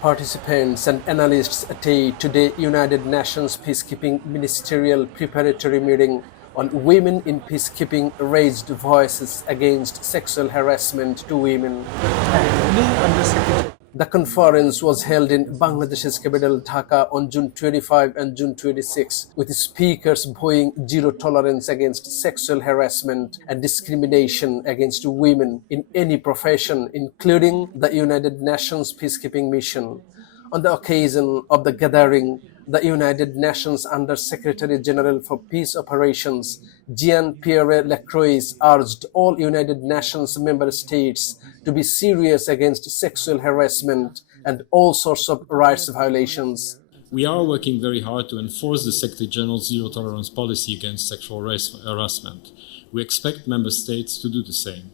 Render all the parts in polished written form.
Participants and analysts attend today United Nations Peacekeeping Ministerial Preparatory Meeting on Women in Peacekeeping raised voices against sexual harassment to women. The conference was held in Bangladesh's capital Dhaka on June 25 and June 26, with speakers vowing zero tolerance against sexual harassment and discrimination against women in any profession, including the United Nations Peacekeeping Mission. On the occasion of the gathering, the United Nations Under-Secretary General for Peace Operations, Jean-Pierre Lacroix, urged all United Nations member states to be serious against sexual harassment and all sorts of rights violations. We are working very hard to enforce the Secretary General's zero tolerance policy against sexual harassment. We expect member states to do the same.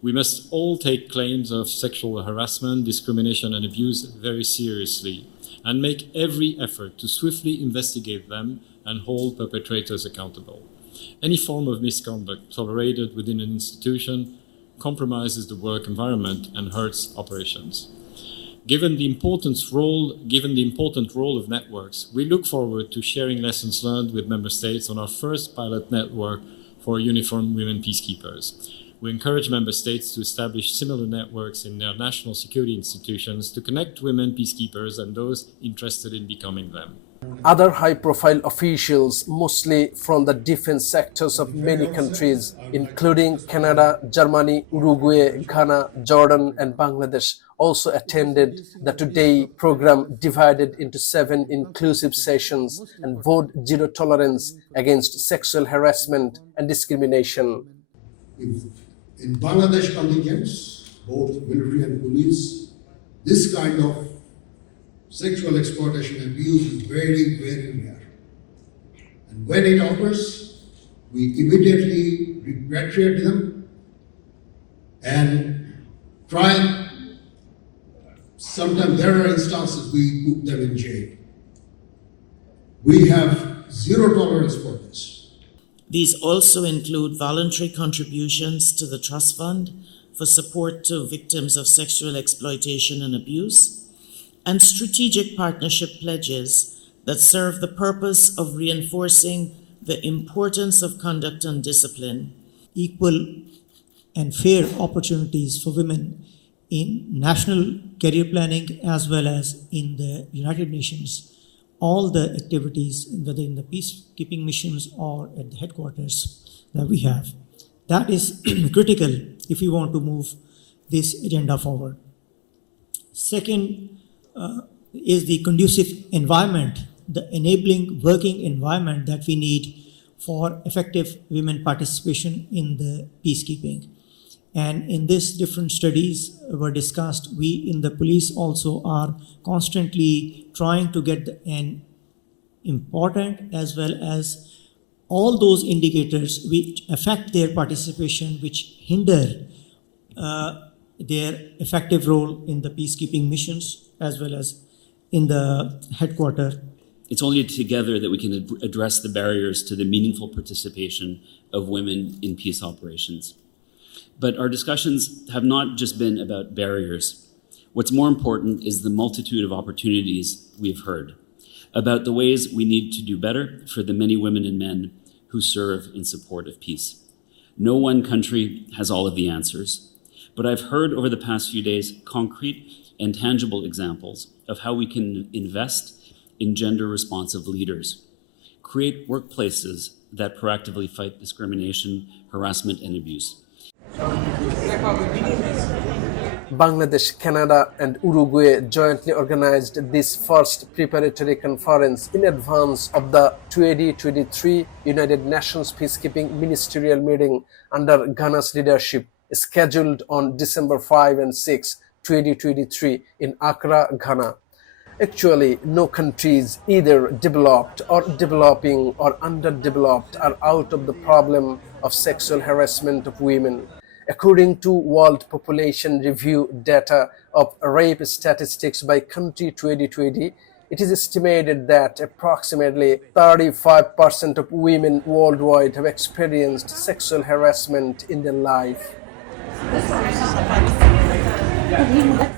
We must all take claims of sexual harassment, discrimination and abuse very seriously and make every effort to swiftly investigate them and hold perpetrators accountable. Any form of misconduct tolerated within an institution compromises the work environment and hurts operations. Given the important role of networks, we look forward to sharing lessons learned with member states on our first pilot network for uniformed women peacekeepers. We encourage member states to establish similar networks in their national security institutions to connect women peacekeepers and those interested in becoming them. Other high-profile officials, mostly from the defense sectors of many countries, including Canada, Germany, Uruguay, Ghana, Jordan, and Bangladesh, also attended the Today program, divided into 7 inclusive sessions, and vowed zero tolerance against sexual harassment and discrimination. In Bangladesh contingents, both military and police, this kind of sexual exploitation and abuse is very, very rare. And when it occurs, we immediately repatriate them and try. Sometimes there are instances we put them in jail. We have zero tolerance for this. These also include voluntary contributions to the Trust Fund for support to victims of sexual exploitation and abuse, and strategic partnership pledges that serve the purpose of reinforcing the importance of conduct and discipline. Equal and fair opportunities for women in national career planning as well as in the United Nations. All the activities, whether in the peacekeeping missions or at the headquarters that we have. That is critical if we want to move this agenda forward. Second is the conducive environment, the enabling working environment that we need for effective women participation in the peacekeeping. And in this, different studies were discussed. We in the police also are constantly trying to get an important as well as all those indicators which affect their participation, which hinder their effective role in the peacekeeping missions as well as in the headquarters. It's only together that we can address the barriers to the meaningful participation of women in peace operations. But our discussions have not just been about barriers. What's more important is the multitude of opportunities we've heard about the ways we need to do better for the many women and men who serve in support of peace. No one country has all of the answers, but I've heard over the past few days concrete and tangible examples of how we can invest in gender-responsive leaders, create workplaces that proactively fight discrimination, harassment, and abuse. Bangladesh, Canada, and Uruguay jointly organized this first preparatory conference in advance of the 2023 United Nations Peacekeeping Ministerial Meeting under Ghana's leadership, scheduled on December 5 and 6, 2023 in Accra, Ghana. Actually, no countries, either developed or developing or underdeveloped, are out of the problem of sexual harassment of women. According to World Population Review data of rape statistics by country 2020, it is estimated that approximately 35% of women worldwide have experienced sexual harassment in their life. ही मुदत